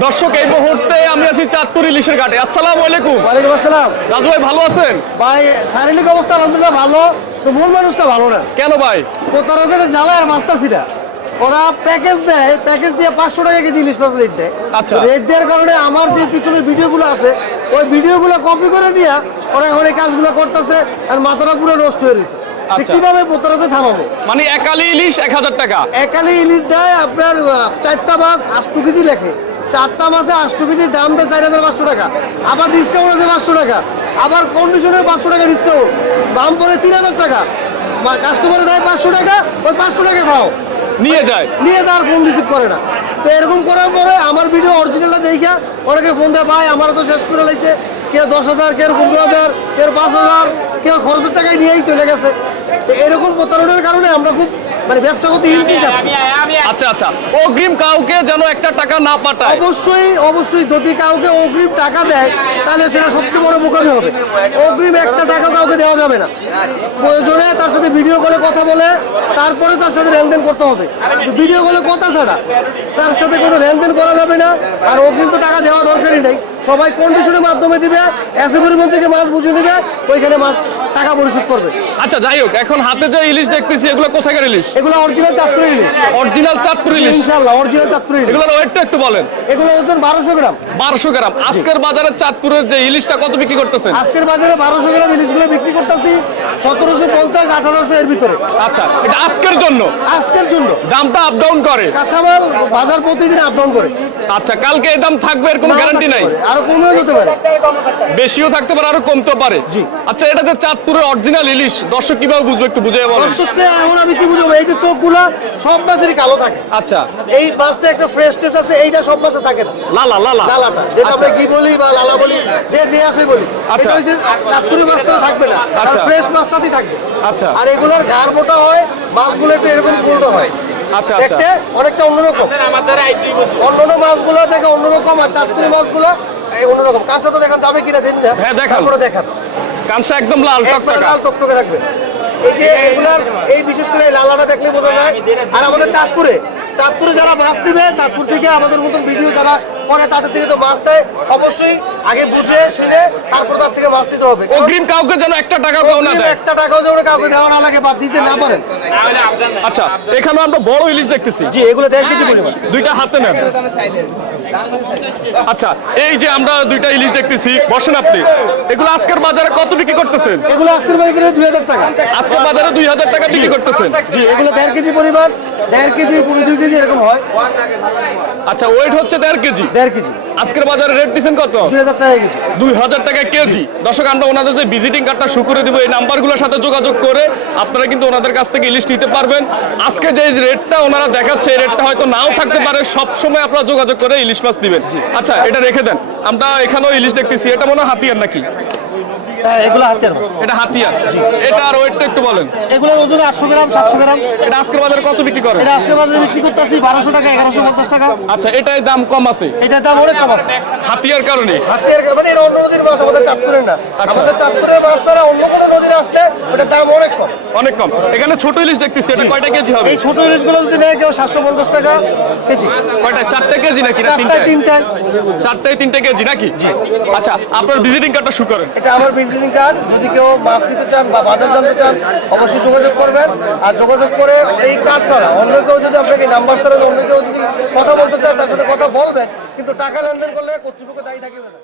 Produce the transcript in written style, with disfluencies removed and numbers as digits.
দর্শক এই মুহূর্তে আমি আছি চাঁদপুর ইলিশের ঘাটে। আসসালামু আলাইকুম। ওয়ালাইকুম আসসালাম। রাজু ভাই ভালো আছেন? ভাই শারীরিক অবস্থা আলহামদুলিল্লাহ ভালো, তো মূল মানুষটা ভালো না। কেন ভাই? প্রতারকের জ্বালা আর মাছটা ছিটা। ওরা প্যাকেজ দেয়, প্যাকেজ দিয়ে 500 টাকা কেজি ইলিশ মাছ রেট দেয়। আচ্ছা। রেট দেওয়ার কারণে আমার যে পিছনের ভিডিওগুলো আছে ওই ভিডিওগুলো কপি করে নিয়ে ওরা এখন এই কাজগুলো করতেছে আর মাথাটা পুরো নষ্ট হয়ে গেছে। আচ্ছা। কিভাবে প্রতারকে থামাবো? মানে একালি ইলিশ 1000 টাকা। একালি ইলিশ দেয় আপনার 4টা মাছ 8 কেজি লেখে, 4টা মাছে 8 কেজি দাম দেয় 4500 টাকা, আবার ডিসকাউন্ট আছে 500 টাকা, আবার কন্ডিশনে 500 টাকা ডিসকাউন্ট, দাম পড়ে 3000 টাকা। কাস্টমারে দেয় 500 টাকা, ওই 500 টাকা খাও নিয়ে যায়। নিয়ে যাওয়ার ফোন রিসিভ করে না। তো এরকম করার পরে আমার ভিডিও অরিজিনালটা দেখা অনেকে ফোন দেয়, ভাই আমারও তো শেষ করে লাইছে, কেউ 10,000, কেউ 15,000, কেউ 5,000, কেউ খরচের টাকায় নিয়েই চলে গেছে। তো এরকম প্রতারণার কারণে আমরা খুব মানে ব্যবসা করতে হিমশিম খাচ্ছি। আচ্ছা আচ্ছা, অগ্রিম কাউকে যেন একটা টাকা না পাঠায়। অবশ্যই অবশ্যই যদি কাউকে অগ্রিম টাকা দেয় তাহলে সেটা সবচেয়ে বড় বোকামি হবে। অগ্রিম একটা টাকা কাউকে দেওয়া যাবে না। প্রয়োজনে তার সাথে ভিডিও কলে কথা বলে তারপরে তার সাথে লেনদেন করতে হবে। ভিডিও কলে কথা ছাড়া তার সাথে কোনো লেনদেন করা যাবে না। আর অগ্রিম তো টাকা দেওয়া দরকারই নেই, সবাই কন্ডিশনের মাধ্যমে দিবে, এসে পরিমাণ থেকে মাছ বুঝে নেবে, ওইখানে মাছ টাকা পরিশোধ করবে। আচ্ছা যাই হোক, এখন হাতে যে ইলিশ দেখতেছি এগুলো কোথাকার ইলিশ? এগুলো অরিজিনাল চাঁদপুর ইলিশ। অরিজিনাল চাঁদপুর ইলিশ? ইনশাআল্লাহ অরিজিনাল চাঁদপুর ইলিশ। এগুলোর ওয়েটটা একটু বলেন। এগুলো ওজন 1200 গ্রাম। 1200 গ্রাম। আজকের বাজারে চাঁদপুরের যে ইলিশটা কত বিক্রি করতেছেন? আজকের বাজারে 1200 গ্রাম ইলিশগুলো বিক্রি করতেছি 1750, 1800 এর ভিতরে। আচ্ছা, এটা আজকের জন্য? আজকের জন্য। দামটা আপ ডাউন করে? কাঁচামাল বাজার প্রতিদিন আপ ডাউন করে। আচ্ছা, কালকে এই দাম থাকবে এর কোনো গ্যারান্টি নাই? আরো কমেও যেতে পারে, বেশিও থাকতে পারে, আরো কমতে পারে। জি। আচ্ছা, এটা যে চাঁদপুরের অরিজিনাল ইলিশ, দর্শক কিভাবে বুঝবে একটু বুঝিয়ে বলেন। দর্শককে এখন আমি কি বুঝাবো, এই যে চোখগুলো সব মাছেরই কালো থাকে। আচ্ছা। এই মাছটা একটা ফ্রেশনেস আছে, এইটা সব মাছে থাকে না। লালা লালা লালাটা যেটা আচ্ছা। আমরা কি বলি বা লালা বলি, যে যে আসে বলি, আচ্ছা। এটা হচ্ছে চাঁদপুরি মাছটা থাকবে না, আর আচ্ছা। ফ্রেশ মাছটাই থাকবে। আচ্ছা। আর এগুলার ঘাড় মোটা হয়, মাছগুলো একটু এরকম উল্টো হয়। আচ্ছা আচ্ছা। দেখতে অনেকটা অন্যরকম, অন্যান্য মাছগুলো থেকে অন্যরকম, আর চাঁদপুরি মাছগুলো এই অন্যরকম। কাঁচা তো দেখান যাবে কিনা দিন না? হ্যাঁ দেখান। তারপরে দেখান। কাঁচা একদম লাল একবারে টকটকা। লাল টকটকে রাখবে। এই যে এগুলার এই বিশেষ করে এই লালাটা দেখলে বোঝা যায়। আর আমাদের চাঁদপুরে যারা মাছ দিবে, চাঁদপুর থেকে আমাদের মতন ভিডিও যারা করে তাদের থেকে তো মাছ দেয়, অবশ্যই আগে বুঝে শুনে তারপর তার থেকে মাছ দিতে হবে। অগ্রিম কাউকে যেন একটা টাকাও কেউ না দেয়। একটা টাকাও যেন কাউকে দেওয়া না লাগে বা দিতে না পারেন। আচ্ছা, এখানে আমরা বড় ইলিশ দেখতেছি। জি, এগুলো 1.5 কেজি পরিমাণ। দুইটা হাতে নেন। আচ্ছা, এই যে আমরা দুইটা ইলিশ দেখতেছি, বসেন আপনি। এগুলো আজকের বাজারে কত বিক্রি করতেছেন? এগুলো আজকের বাজারে 2000 টাকা। আজকের বাজারে 2000 টাকা বিক্রি করতেছেন? জি, এগুলো 1.5 কেজি পরিমাণ, 1.5 কেজি 22 কেজি এরকম হয়। আচ্ছা, ওয়েট হচ্ছে 1.5 কেজি। 1.5 কেজি আজকের বাজারে রেট দিচ্ছেন কত? 2000 টাকা কেজি। 2000 টাকা কেজি। দর্শক, আমরা ওনাদের যে ভিজিটিং কার্ডটা শো করে দিব, এই নাম্বারগুলোর সাথে যোগাযোগ করে আপনারা কিন্তু ওনাদের কাছ থেকে ইলিশ নিতে পারবেন। আজকে যে রেটটা ওনারা দেখাচ্ছে, এই রেটটা হয়তো নাও থাকতে পারে, সব সময় আপনারা যোগাযোগ করে ইলিশ মাছ দিবেন। আচ্ছা, এটা রেখে দেন। আমরা এখানেও ইলিশ দেখতেছি, এটা মনে হয় হাতিয়ার নাকি? হ্যাঁ, এগুলো হাতের মাছ। এটা হাতিয়ার। এটা আর ওয়েটটা একটু বলেন। এগুলোর ওজন 800 গ্রাম, 700 গ্রাম। এটা আজকের বাজারে কত বিক্রি করে? এটা আজকে বাজারে বিক্রি করতেছি 1200 টাকা, 1150 টাকা। আচ্ছা, এটার দাম কম আছে? এটার দাম অনেক কম আছে হাতিয়ার কারণে। হাতের মানে এটা অন্য নদীর মাছ, আমাদের চাঁদপুরের না। আচ্ছা। আমাদের চাঁদপুরের মাছ ছাড়া অন্য কোনো নদীর আসলে ওটার দাম অনেক কম। অনেক কম। এখানে ছোট ইলিশ দেখতেছি, এটা কয়টা কেজি হবে? এই ছোট ইলিশগুলো যদি নেয় কেউ 750 টাকা কেজি। কয়টা? 4টা কেজি নাকি? না 4টায় 3টায়। 4টায় 3টা কেজি নাকি? জি। আচ্ছা, আপনার ভিজিটিং কার্ডটা শো করেন। এটা আমার ভিজিটিং কার্ড। যদি কেউ মাছ নিতে চান বা বাজার জানতে চান অবশ্যই যোগাযোগ করবেন। আর যোগাযোগ করে এই কার্ড ছাড়া অন্য কেউ যদি আপনাকে নাম্বার ছাড়া অন্য কেউ যদি কথা বলতে চান তার সাথে কথা বলবেন, কিন্তু টাকা লেনদেন করলে কর্তৃপক্ষ দায়ী থাকবে না।